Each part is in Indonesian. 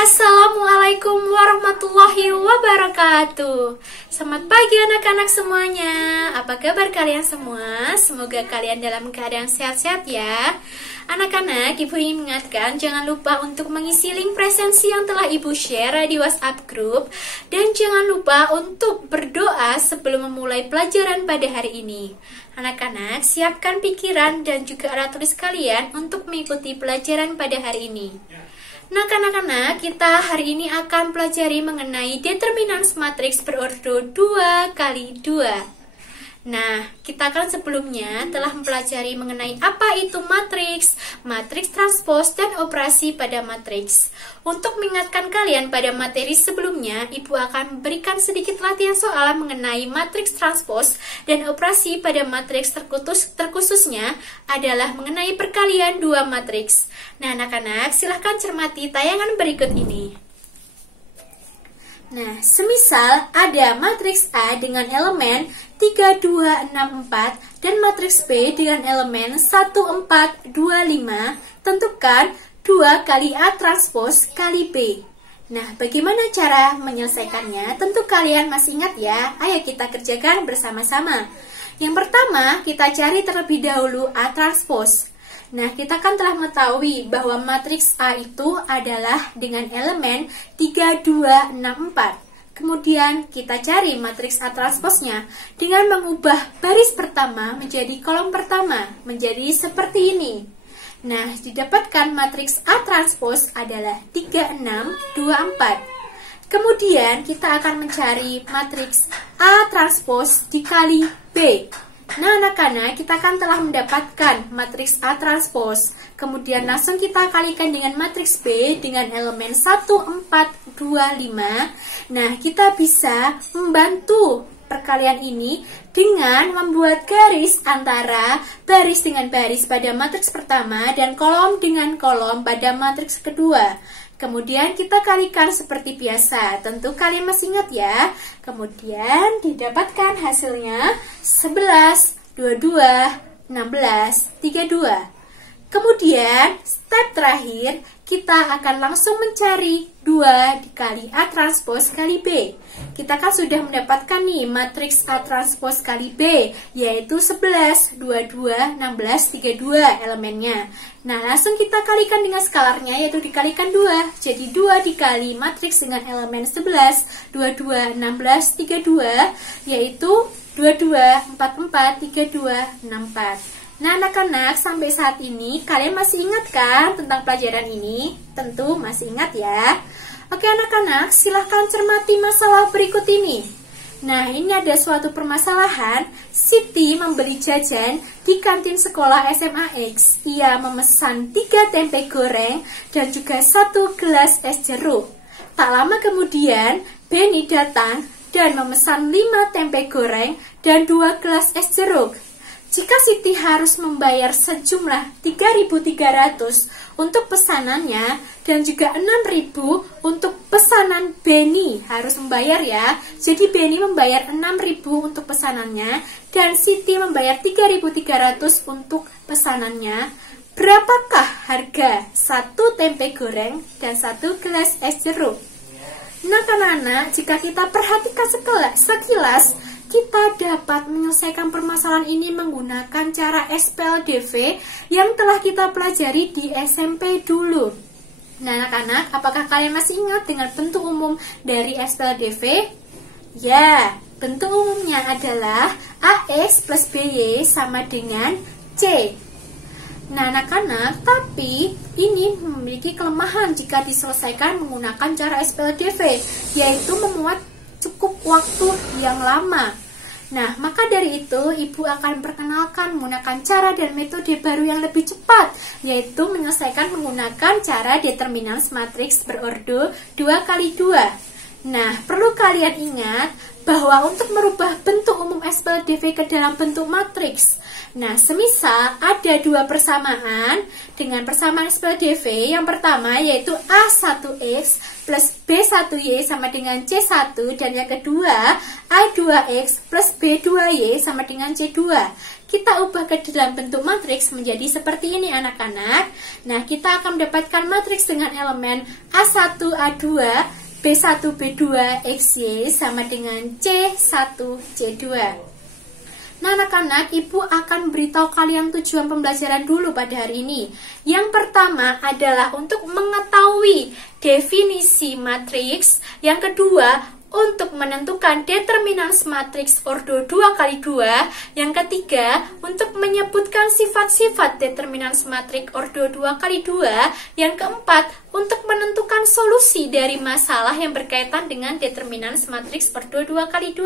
Assalamualaikum warahmatullahi wabarakatuh. Selamat pagi anak-anak semuanya. Apa kabar kalian semua? Semoga kalian dalam keadaan sehat-sehat ya. Anak-anak, Ibu ingin mengingatkan jangan lupa untuk mengisi link presensi yang telah Ibu share di WhatsApp group. Dan jangan lupa untuk berdoa sebelum memulai pelajaran pada hari ini. Anak-anak, siapkan pikiran dan juga alat tulis kalian untuk mengikuti pelajaran pada hari ini. Nah, anak-anak, kita hari ini akan pelajari mengenai determinans matriks berordo 2 kali 2. Nah, kita kan sebelumnya telah mempelajari mengenai apa itu matriks, matriks transpos, dan operasi pada matriks. Untuk mengingatkan kalian pada materi sebelumnya, Ibu akan memberikan sedikit latihan soal mengenai matriks transpos dan operasi pada matriks terkhususnya adalah mengenai perkalian dua matriks. Nah, anak-anak, silahkan cermati tayangan berikut ini. Nah, semisal ada matriks A dengan elemen 3, 2, 6, 4 dan matriks B dengan elemen 1, 4, 2, 5, tentukan 2 kali A transpos kali B. Nah, bagaimana cara menyelesaikannya? Tentu kalian masih ingat ya. Ayo kita kerjakan bersama-sama. Yang pertama, kita cari terlebih dahulu A transpos. Nah, kita kan telah mengetahui bahwa matriks A itu adalah dengan elemen 3, 2, 6, 4. Kemudian kita cari matriks A transposnya dengan mengubah baris pertama menjadi kolom pertama, menjadi seperti ini. Nah, didapatkan matriks A transpos adalah 3, 6, 2, 4. Kemudian kita akan mencari matriks A transpos dikali B. Nah, anak-anak, kita kan telah mendapatkan matriks A transpos. Kemudian langsung kita kalikan dengan matriks B dengan elemen 1, 4, 2, 5. Nah, kita bisa membantu perkalian ini dengan membuat garis antara baris dengan baris pada matriks pertama dan kolom dengan kolom pada matriks kedua. Kemudian kita kalikan seperti biasa. Tentu kalian masih ingat ya. Kemudian didapatkan hasilnya 11, 22, 16, 32. Kemudian step terakhir kita akan langsung mencari 2 dikali A transpos kali B. Kita kan sudah mendapatkan nih matriks A transpos kali B, yaitu 11, 22, 16, 32 elemennya. Nah, langsung kita kalikan dengan skalarnya, yaitu dikalikan 2. Jadi 2 dikali matriks dengan elemen 11, 22, 16, 32, yaitu 22, 44, 32, 64. Nah, anak-anak, sampai saat ini kalian masih ingat kan tentang pelajaran ini? Tentu masih ingat ya. Oke anak-anak, silahkan cermati masalah berikut ini. Nah, ini ada suatu permasalahan. Siti membeli jajan di kantin sekolah SMA X. Ia memesan 3 tempe goreng dan juga 1 gelas es jeruk. Tak lama kemudian, Benny datang dan memesan 5 tempe goreng dan 2 gelas es jeruk. Jika Siti harus membayar sejumlah 3.300 untuk pesanannya dan juga 6.000 untuk pesanan Benny, harus membayar ya. Jadi Benny membayar 6.000 untuk pesanannya dan Siti membayar 3.300 untuk pesanannya. Berapakah harga 1 tempe goreng dan 1 gelas es jeruk? Nah, anak-anak, jika kita perhatikan sekilas, kita dapat menyelesaikan permasalahan ini menggunakan cara SPLDV yang telah kita pelajari di SMP dulu. Nah, anak-anak, apakah kalian masih ingat dengan bentuk umum dari SPLDV? Ya, bentuk umumnya adalah AX plus BY sama dengan C. Nah, anak-anak, tapi ini memiliki kelemahan jika diselesaikan menggunakan cara SPLDV, yaitu memuat cukup waktu yang lama. Nah, maka dari itu Ibu akan perkenalkan menggunakan cara dan metode baru yang lebih cepat, yaitu menyelesaikan menggunakan cara determinans matriks berordo 2 kali 2. Nah, perlu kalian ingat bahwa untuk merubah bentuk umum SPLDV ke dalam bentuk matriks, nah, semisal ada 2 persamaan dengan persamaan SPLDV, yang pertama yaitu A1X plus B1Y sama dengan C1, dan yang kedua A2X plus B2Y sama dengan C2. kita ubah ke dalam bentuk matriks menjadi seperti ini anak-anak. Nah, kita akan mendapatkan matriks dengan elemen A1, A2, B1, B2, XY sama dengan C1, C2. Nah, anak-anak, Ibu akan beritahu kalian tujuan pembelajaran dulu pada hari ini. Yang pertama adalah untuk mengetahui definisi matriks. Yang kedua, untuk menentukan determinans matriks ordo 2x2. Yang ketiga, untuk menyebutkan sifat-sifat determinans matriks ordo 2x2. Yang keempat, untuk menentukan solusi dari masalah yang berkaitan dengan determinans matriks ordo 2x2.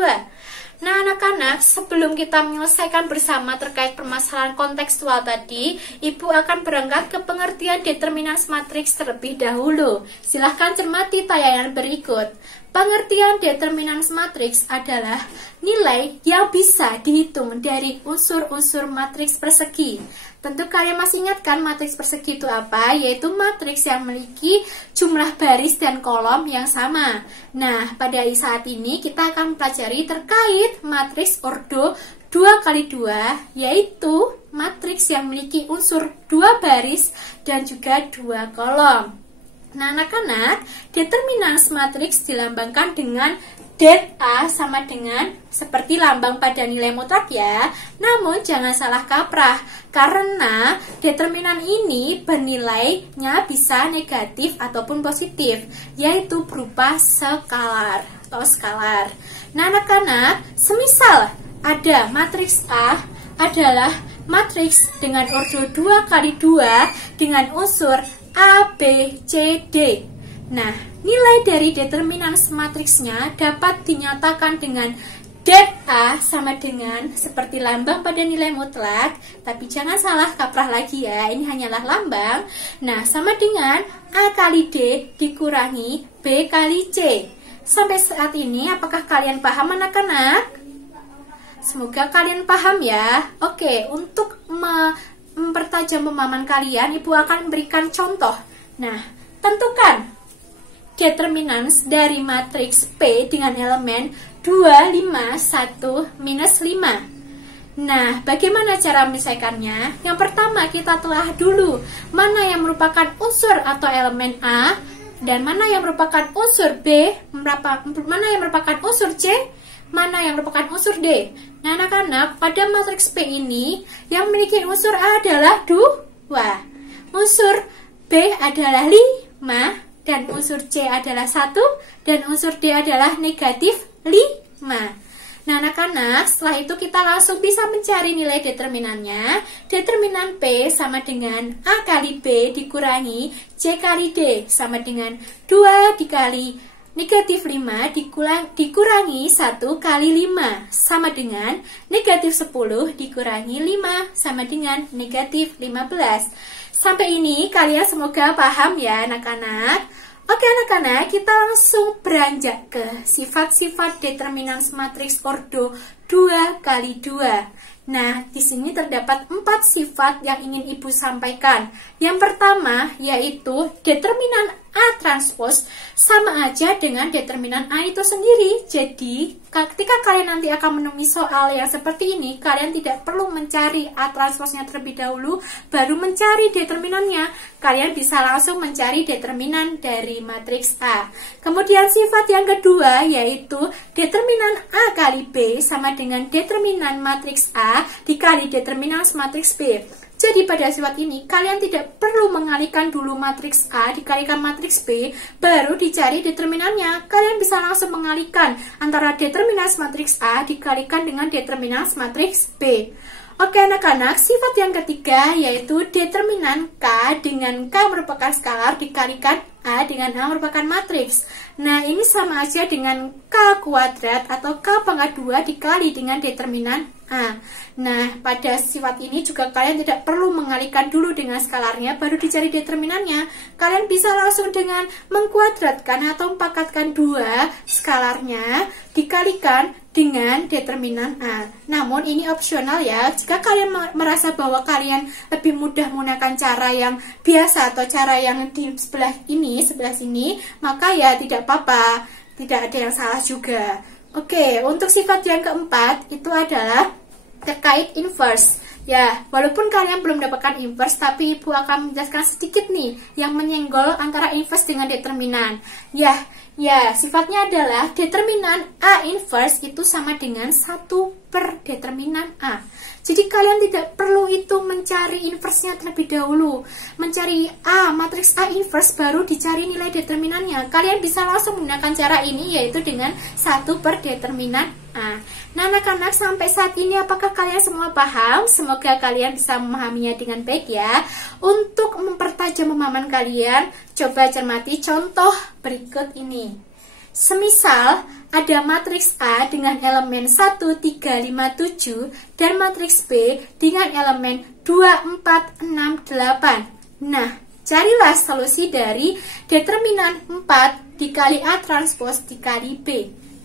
Nah, anak-anak, sebelum kita menyelesaikan bersama terkait permasalahan kontekstual tadi, Ibu akan berangkat ke pengertian determinans matriks terlebih dahulu. Silahkan cermati tayangan berikut. Pengertian determinans matriks adalah nilai yang bisa dihitung dari unsur-unsur matriks persegi. Tentu kalian masih ingat kan matriks persegi itu apa? Yaitu matriks yang memiliki jumlah baris dan kolom yang sama. Nah, pada saat ini kita akan pelajari terkait matriks ordo 2x2, yaitu matriks yang memiliki unsur 2 baris dan juga 2 kolom. Nah, anak-anak, determinans matriks dilambangkan dengan det A sama dengan seperti lambang pada nilai mutlak ya. Namun jangan salah kaprah, karena determinan ini bernilainya bisa negatif ataupun positif, yaitu berupa skalar atau skalar. Nah, anak-anak, semisal ada matriks A adalah matriks dengan ordo 2x2 dengan unsur A, B, C, D. Nah, nilai dari determinans matriksnya dapat dinyatakan dengan det A sama dengan seperti lambang pada nilai mutlak, tapi jangan salah kaprah lagi ya, ini hanyalah lambang. Nah, sama dengan A kali D dikurangi B kali C. Sampai saat ini, apakah kalian paham anak-anak? Semoga kalian paham ya. Oke, untuk mempertajam pemahaman kalian, Ibu akan memberikan contoh. Nah, tentukan determinans dari matriks P dengan elemen 2, 5, 1, minus 5. Nah, bagaimana cara menyelesaikannya? Yang pertama, kita telah dulu mana yang merupakan unsur atau elemen A, dan mana yang merupakan unsur B, mana yang merupakan unsur C, mana yang merupakan unsur D. Nah, anak-anak, pada matriks P ini yang memiliki unsur A adalah 2, unsur B adalah 5, dan unsur C adalah 1, dan unsur D adalah negatif 5. Nah, anak-anak, setelah itu kita langsung bisa mencari nilai determinannya. Determinan P sama dengan A kali B dikurangi C kali D sama dengan 2 dikali negatif 5 dikurangi 1 kali 5 sama dengan negatif 10 dikurangi 5 sama dengan negatif 15. Sampai ini kalian semoga paham ya anak-anak. Oke anak-anak, kita langsung beranjak ke sifat-sifat determinans matriks ordo 2x2. Nah, di sini terdapat 4 sifat yang ingin Ibu sampaikan. Yang pertama yaitu determinan A transpos sama aja dengan determinan A itu sendiri. Jadi, ketika kalian nanti akan menemui soal yang seperti ini, kalian tidak perlu mencari A transposnya terlebih dahulu, baru mencari determinannya. Kalian bisa langsung mencari determinan dari matriks A. Kemudian sifat yang kedua yaitu determinan A kali B sama dengan determinan matriks A dikali determinan matriks B. Jadi pada sifat ini kalian tidak perlu mengalihkan dulu matriks A dikalikan matriks B baru dicari determinannya. Kalian bisa langsung mengalihkan antara determinan matriks A dikalikan dengan determinan matriks B. Oke anak-anak, sifat yang ketiga yaitu determinan K dengan K merupakan skalar dikalikan A dengan A merupakan matriks. Nah, ini sama aja dengan K kuadrat atau K pangkat 2 dikali dengan determinan A. Nah, pada sifat ini juga kalian tidak perlu mengalihkan dulu dengan skalarnya baru dicari determinannya. Kalian bisa langsung dengan mengkuadratkan atau mempakatkan 2 skalarnya dikalikan dengan determinan A. Namun ini opsional ya. Jika kalian merasa bahwa kalian lebih mudah menggunakan cara yang biasa atau cara yang di sebelah sini, maka ya tidak apa-apa. Tidak ada yang salah juga. Oke, untuk sifat yang keempat itu adalah terkait inverse. Ya, walaupun kalian belum mendapatkan inverse, tapi Ibu akan menjelaskan sedikit nih yang menyenggol antara inverse dengan determinan. Ya, sifatnya adalah determinan A inverse itu sama dengan 1 per determinan A. Jadi kalian tidak perlu itu mencari inverse-nya terlebih dahulu. Mencari A, matriks A inverse, baru dicari nilai determinannya. Kalian bisa langsung menggunakan cara ini, yaitu dengan 1 per determinan A. Nah, anak-anak, sampai saat ini apakah kalian semua paham? Semoga kalian bisa memahaminya dengan baik ya. Untuk mempertajam pemahaman kalian, coba cermati contoh berikut ini. Semisal ada matriks A dengan elemen 1, 3, 5, 7 dan matriks B dengan elemen 2, 4, 6, 8. Nah, carilah solusi dari determinan 4 dikali A transpos dikali B.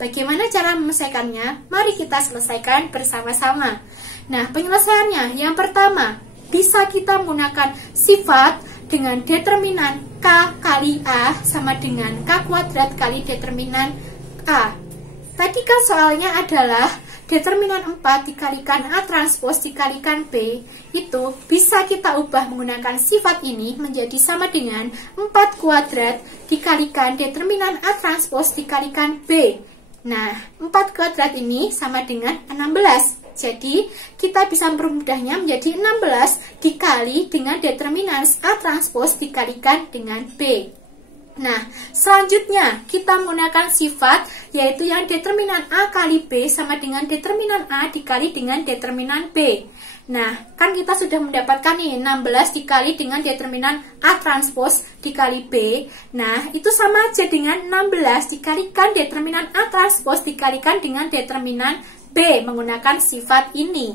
Bagaimana cara menyelesaikannya? Mari kita selesaikan bersama-sama. Nah, penyelesaiannya yang pertama, bisa kita menggunakan sifat dengan determinan K kali A sama dengan K kuadrat kali determinan A. Tadi kan soalnya adalah determinan 4 dikalikan A transpos dikalikan B, itu bisa kita ubah menggunakan sifat ini menjadi sama dengan 4 kuadrat dikalikan determinan A transpos dikalikan B. Nah, 4 kuadrat ini sama dengan 16. Jadi, kita bisa mempermudahnya menjadi 16 dikali dengan determinan A transpos dikalikan dengan B. Nah, selanjutnya kita menggunakan sifat, yaitu yang determinan A kali B sama dengan determinan A dikali dengan determinan B. Nah, kan kita sudah mendapatkan nih 16 dikali dengan determinan A transpos dikali B. Nah, itu sama aja dengan 16 dikalikan determinan A transpos dikalikan dengan determinan B menggunakan sifat ini.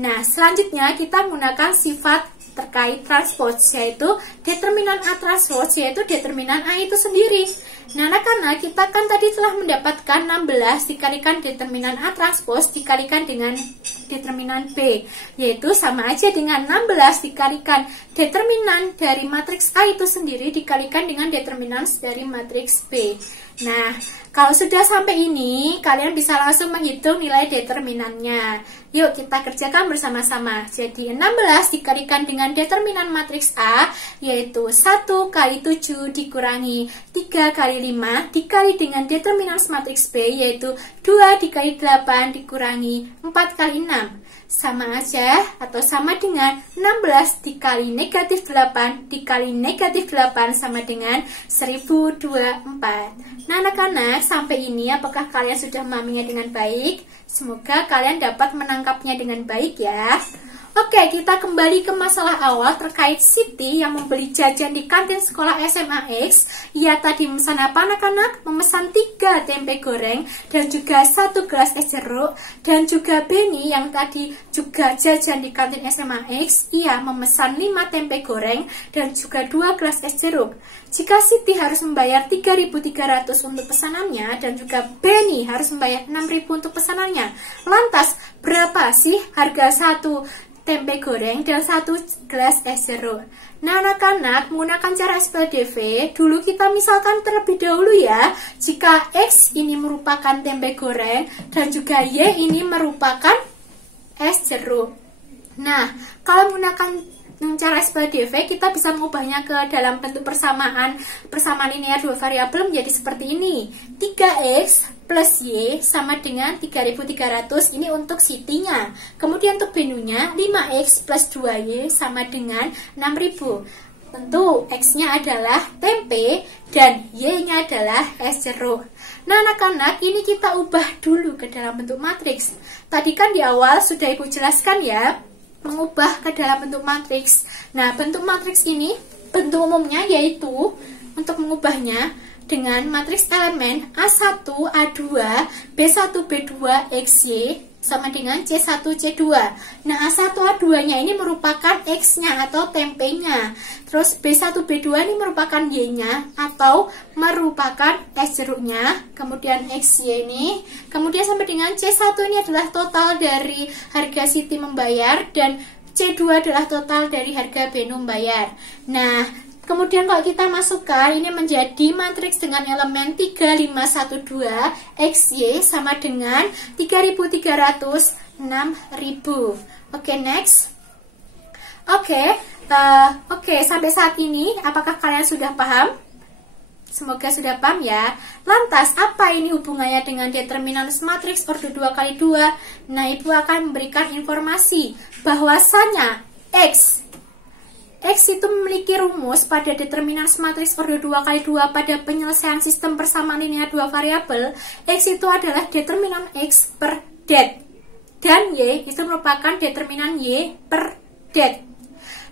Nah, selanjutnya kita menggunakan sifat terkait transpos, yaitu determinan A transpos, yaitu determinan A itu sendiri. Nah, anak-anak, kita kan tadi telah mendapatkan 16 dikalikan determinan A transpos dikalikan dengan determinan B, yaitu sama aja dengan 16 dikalikan determinan dari matriks A itu sendiri dikalikan dengan determinan dari matriks B. Nah, kalau sudah sampai ini, kalian bisa langsung menghitung nilai determinannya. Yuk, kita kerjakan bersama-sama. Jadi, 16 dikalikan dengan determinan matriks A, yaitu 1 kali 7 dikurangi 3 kali 5, dikali dengan determinan matriks B, yaitu 2 dikali 8 dikurangi 4 kali 6. Sama aja, atau sama dengan 16 dikali negatif 8 dikali negatif 8 sama dengan 1024. Nah, anak-anak, sampai ini apakah kalian sudah memahaminya dengan baik? Semoga kalian dapat menangkapnya dengan baik ya. Oke, kita kembali ke masalah awal terkait Siti yang membeli jajan di kantin sekolah SMA X. Ia tadi memesan apa, anak-anak? Memesan 3 tempe goreng dan juga 1 gelas es jeruk. Dan juga Benny yang tadi juga jajan di kantin SMA X, ia memesan 5 tempe goreng dan juga 2 gelas es jeruk. Jika Siti harus membayar 3.300 untuk pesanannya dan juga Benny harus membayar 6.000 untuk pesanannya, lantas berapa sih harga 1 tempe goreng dan 1 gelas es jeruk? Nah, anak-anak, menggunakan cara SPLDV, dulu kita misalkan terlebih dahulu ya, jika X ini merupakan tempe goreng dan juga Y ini merupakan es jeruk. Nah, kalau menggunakan cara SPLDV, kita bisa mengubahnya ke dalam bentuk persamaan linear 2 variabel menjadi seperti ini. 3X plus Y sama dengan 3.300, ini untuk Siti-nya. Kemudian untuk Benu-nya, 5X plus 2Y sama dengan 6.000. Tentu X-nya adalah tempe dan Y-nya adalah es jeruk. Nah, anak-anak, ini kita ubah dulu ke dalam bentuk matriks. Tadi kan di awal sudah Ibu jelaskan ya, mengubah ke dalam bentuk matriks. Nah, bentuk matriks ini, bentuk umumnya yaitu untuk mengubahnya dengan matriks elemen A1, A2, B1, B2, XY sama dengan C1, C2. Nah, A1, A2-nya ini merupakan X-nya atau tempenya. Terus B1, B2 ini merupakan Y-nya atau merupakan es jeruknya. Kemudian XY ini. Kemudian sampai dengan C1 ini adalah total dari harga Siti membayar dan C2 adalah total dari harga Benu membayar. Nah, kemudian kalau kita masukkan, ini menjadi matriks dengan elemen 3, 5, 1, 2, XY sama dengan 3.300, 6.000. Oke, next. Oke, sampai saat ini apakah kalian sudah paham? Semoga sudah paham ya. Lantas, apa ini hubungannya dengan determinant matriks order 2x2? Nah, Ibu akan memberikan informasi bahwasanya X itu memiliki rumus pada determinant matriks order 2x2 pada penyelesaian sistem persamaan linear dua variabel. X itu adalah determinant X per det. Dan Y itu merupakan determinan Y per det.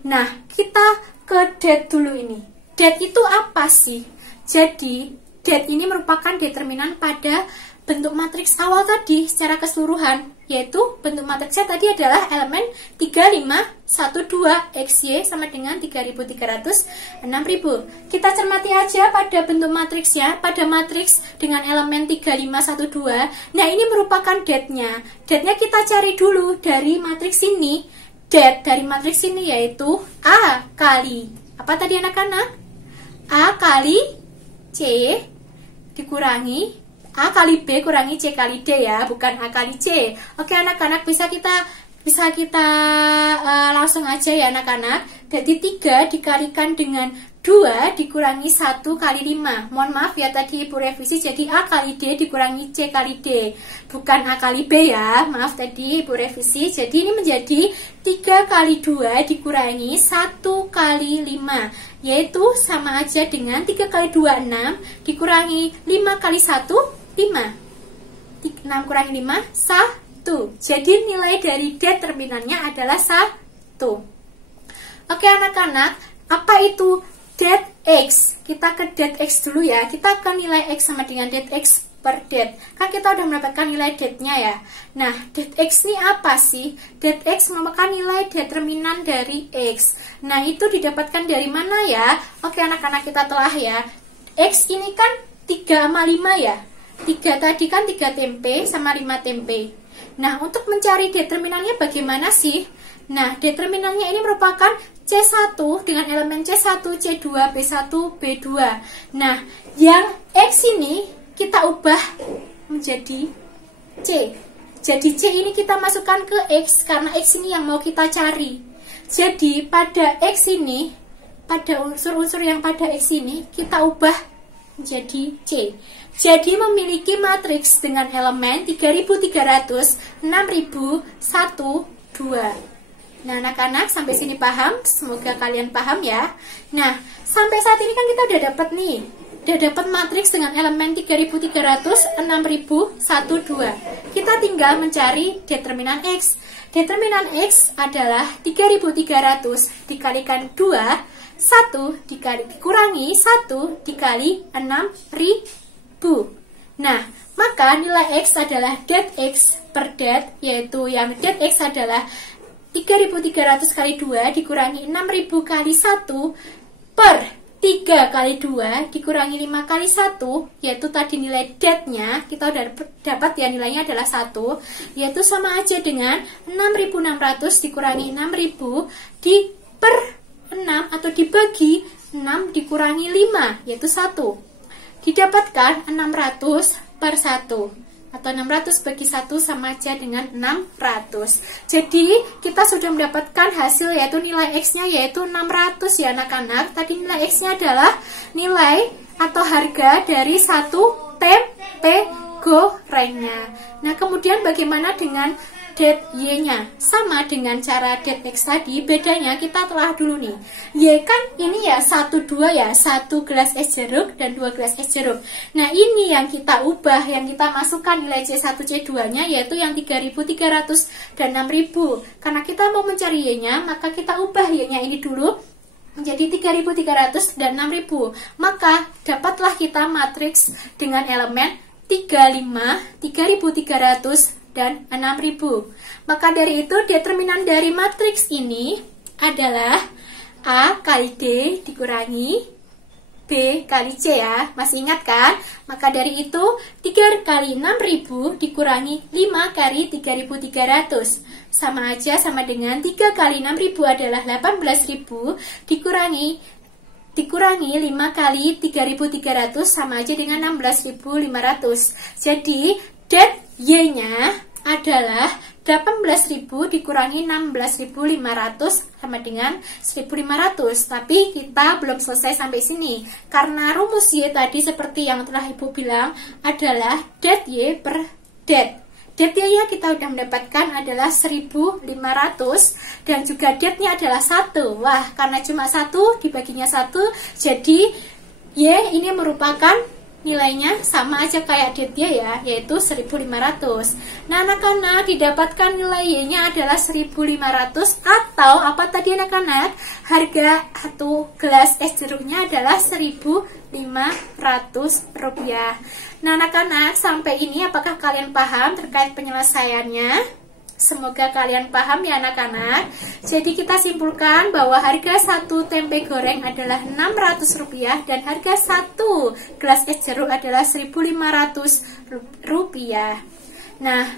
Nah, kita ke det dulu ini. Det itu apa sih? Jadi, det ini merupakan determinan pada bentuk matriks awal tadi secara keseluruhan, yaitu bentuk matriksnya tadi adalah elemen 3, 5, 1, 2, XY sama dengan 3.300, 6.000. Kita cermati aja pada bentuk matriksnya, pada matriks dengan elemen 3, 5, 1, 2. Nah, ini merupakan det-nya. Det-nya kita cari dulu dari matriks ini. Det dari matriks ini yaitu A kali, apa tadi anak-anak? A kali C dikurangi A kali B kurangi C kali D ya, bukan A kali C. Oke anak-anak, bisa kita langsung aja ya anak-anak. Jadi 3 dikalikan dengan 2 dikurangi 1 kali 5. Mohon maaf ya tadi Ibu revisi, jadi A kali D dikurangi C kali D, bukan A kali B ya. Maaf tadi Ibu revisi. Jadi ini menjadi 3 kali 2 dikurangi 1 kali 5, yaitu sama aja dengan 3 kali 2 6 dikurangi 5 kali 1 5. 6 kurangi 5 1. Jadi nilai dari determinannya adalah 1. Oke anak-anak, apa itu det X? Kita ke det X dulu ya. Kita ke nilai X sama dengan det X per det. Kan kita udah mendapatkan nilai det-nya ya. Nah, det X ini apa sih? Det X merupakan nilai determinan dari X. Nah, itu didapatkan dari mana ya? Oke anak-anak, kita telah ya. X ini kan 3 sama 5 ya. 3 tadi kan 3 tempe sama 5 tempe. Nah, untuk mencari determinannya bagaimana sih? Nah, determinannya ini merupakan C1 dengan elemen C1, C2, B1, B2. Nah, yang X ini kita ubah menjadi C. Jadi C ini kita masukkan ke X karena X ini yang mau kita cari. Jadi pada X ini, pada unsur-unsur yang pada X ini kita ubah menjadi C. Jadi memiliki matriks dengan elemen 3.300, 6.000, 1, 2. Nah anak-anak sampai sini paham? Semoga kalian paham ya. Nah sampai saat ini kan kita udah dapat nih, udah dapat matriks dengan elemen 3.300, 6.000, 1, 2. Kita tinggal mencari determinan X. Determinan X adalah 3.300 dikalikan 2, 1 dikurangi 1 dikali 6.000. Nah, maka nilai X adalah det X per det, yaitu yang det X adalah 3.300 kali 2 dikurangi 6.000 kali 1 per 3 kali 2 dikurangi 5 kali 1, yaitu tadi nilai det-nya, kita udah dapat ya nilainya adalah 1, yaitu sama aja dengan 6.600 dikurangi 6.000 di per 6 atau dibagi 6 dikurangi 5, yaitu 1. Didapatkan 600 per 1 atau 600 bagi 1 sama aja dengan 600. Jadi kita sudah mendapatkan hasil yaitu nilai X-nya yaitu 600 ya anak-anak. Tadi nilai X-nya adalah nilai atau harga dari 1 tempe gorengnya. Nah kemudian bagaimana dengan det Y-nya? Sama dengan cara det X tadi, bedanya kita telah dulu nih. Y kan ini ya 1, 2 ya, 1 gelas es jeruk dan 2 gelas es jeruk. Nah ini yang kita ubah, yang kita masukkan nilai C1, C2-nya yaitu yang 3.300 dan 6.000. Karena kita mau mencari Y-nya, maka kita ubah Y-nya ini dulu menjadi 3.300 dan 6.000. Maka dapatlah kita matriks dengan elemen 35, 3.300 dan 6.000. Maka dari itu determinan dari matriks ini adalah A kali D dikurangi B kali C ya. Masih ingat kan? Maka dari itu 3 kali 6.000 dikurangi 5 kali 3.300 sama aja sama dengan 3 kali 6.000 adalah 18.000 dikurangi 5 kali 3.300 sama aja dengan 16.500. Jadi det Y-nya adalah 18.000 dikurangi 16.500 sama dengan 1.500. Tapi kita belum selesai sampai sini. Karena rumus Y tadi seperti yang telah Ibu bilang adalah det Y per det. Det Y kita udah mendapatkan adalah 1.500 dan juga det-nya adalah 1. Wah, karena cuma 1 dibaginya 1, jadi Y ini merupakan nilainya sama aja kayak det Y ya, yaitu 1.500. Nah, anak-anak didapatkan nilai Y-nya adalah 1.500 atau apa tadi anak-anak? Harga 1 gelas es jeruknya adalah 1.500 rupiah. Nah, anak-anak sampai ini apakah kalian paham terkait penyelesaiannya? Semoga kalian paham ya anak-anak. Jadi kita simpulkan bahwa harga 1 tempe goreng adalah Rp600 dan harga 1 gelas es jeruk adalah Rp1.500. Nah,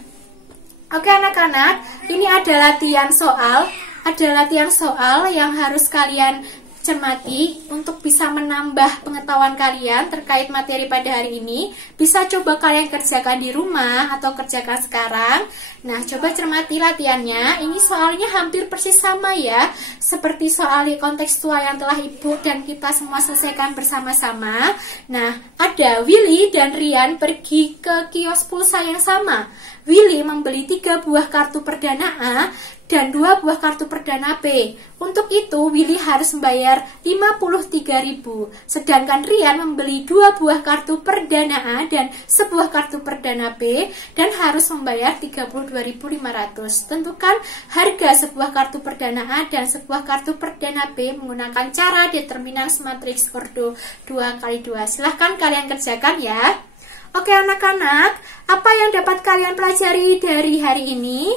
oke anak-anak, ini ada latihan soal. Ada latihan soal yang harus kalian cermati untuk bisa menambah pengetahuan kalian terkait materi pada hari ini. Bisa coba kalian kerjakan di rumah atau kerjakan sekarang. Nah, coba cermati latihannya. Ini soalnya hampir persis sama ya, seperti soal kontekstual yang telah Ibu dan kita semua selesaikan bersama-sama. Nah, ada Willy dan Rian pergi ke kios pulsa yang sama. Willy membeli 3 buah kartu perdana A dan 2 buah kartu perdana B. Untuk itu, Willy harus membayar 53.000. Sedangkan Rian membeli 2 buah kartu perdana A dan sebuah kartu perdana B dan harus membayar 32.500. Tentukan harga sebuah kartu perdana A dan sebuah kartu perdana B menggunakan cara determinans matriks ordo 2x2. Silahkan kalian kerjakan ya. Oke anak-anak, apa yang dapat kalian pelajari dari hari ini?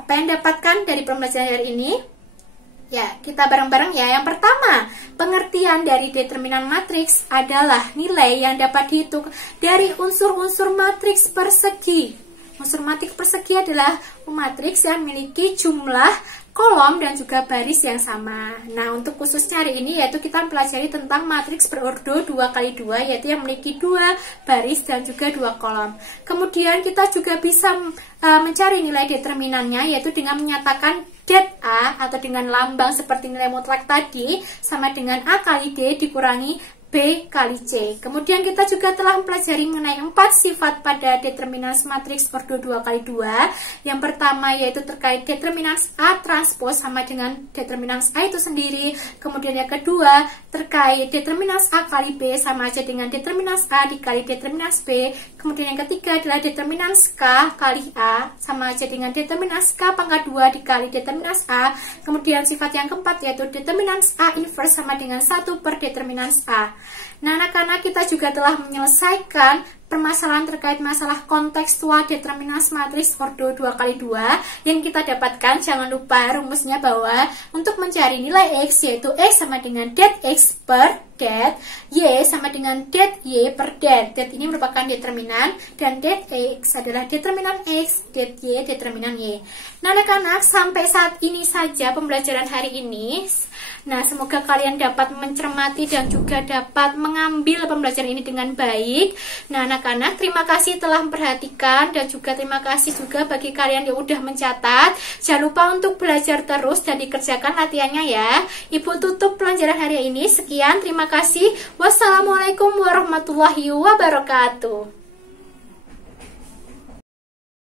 Apa yang dapatkan dari pembelajaran hari ini? Ya, kita bareng-bareng ya. Yang pertama, pengertian dari determinan matriks adalah nilai yang dapat dihitung dari unsur-unsur matriks persegi. Unsur matriks persegi adalah matriks yang memiliki jumlah kolom dan juga baris yang sama. Nah, untuk khususnya hari ini yaitu kita pelajari tentang matriks berordo 2x2, yaitu yang memiliki 2 baris dan juga 2 kolom. Kemudian kita juga bisa mencari nilai determinannya, yaitu dengan menyatakan det A atau dengan lambang seperti nilai mutlak tadi sama dengan A kali D dikurangi B kali C. Kemudian kita juga telah mempelajari mengenai 4 sifat pada determinans matriks ordo 2x2. Yang pertama yaitu terkait determinans A transpos sama dengan determinans A itu sendiri. Kemudian yang kedua terkait determinans A kali B sama aja dengan determinans A dikali determinans B. Kemudian yang ketiga adalah determinans K kali A sama aja dengan determinans K pangkat 2 dikali determinans A. Kemudian sifat yang keempat yaitu determinans A inverse sama dengan 1 per determinans A. Nah, anak-anak kita juga telah menyelesaikan permasalahan terkait masalah kontekstual determinans matriks ordo 2x2 yang kita dapatkan. Jangan lupa rumusnya bahwa untuk mencari nilai X yaitu X sama dengan det X per det, Y sama dengan det Y per det. Det ini merupakan determinan dan det X adalah determinan X, det Y determinan Y. Nah, anak-anak sampai saat ini saja pembelajaran hari ini. Nah, semoga kalian dapat mencermati dan juga dapat mengambil pembelajaran ini dengan baik. Nah, anak-anak, terima kasih telah memperhatikan dan juga terima kasih juga bagi kalian yang udah mencatat. Jangan lupa untuk belajar terus dan dikerjakan latihannya ya. Ibu tutup pelajaran hari ini. Sekian, terima kasih. Wassalamualaikum warahmatullahi wabarakatuh.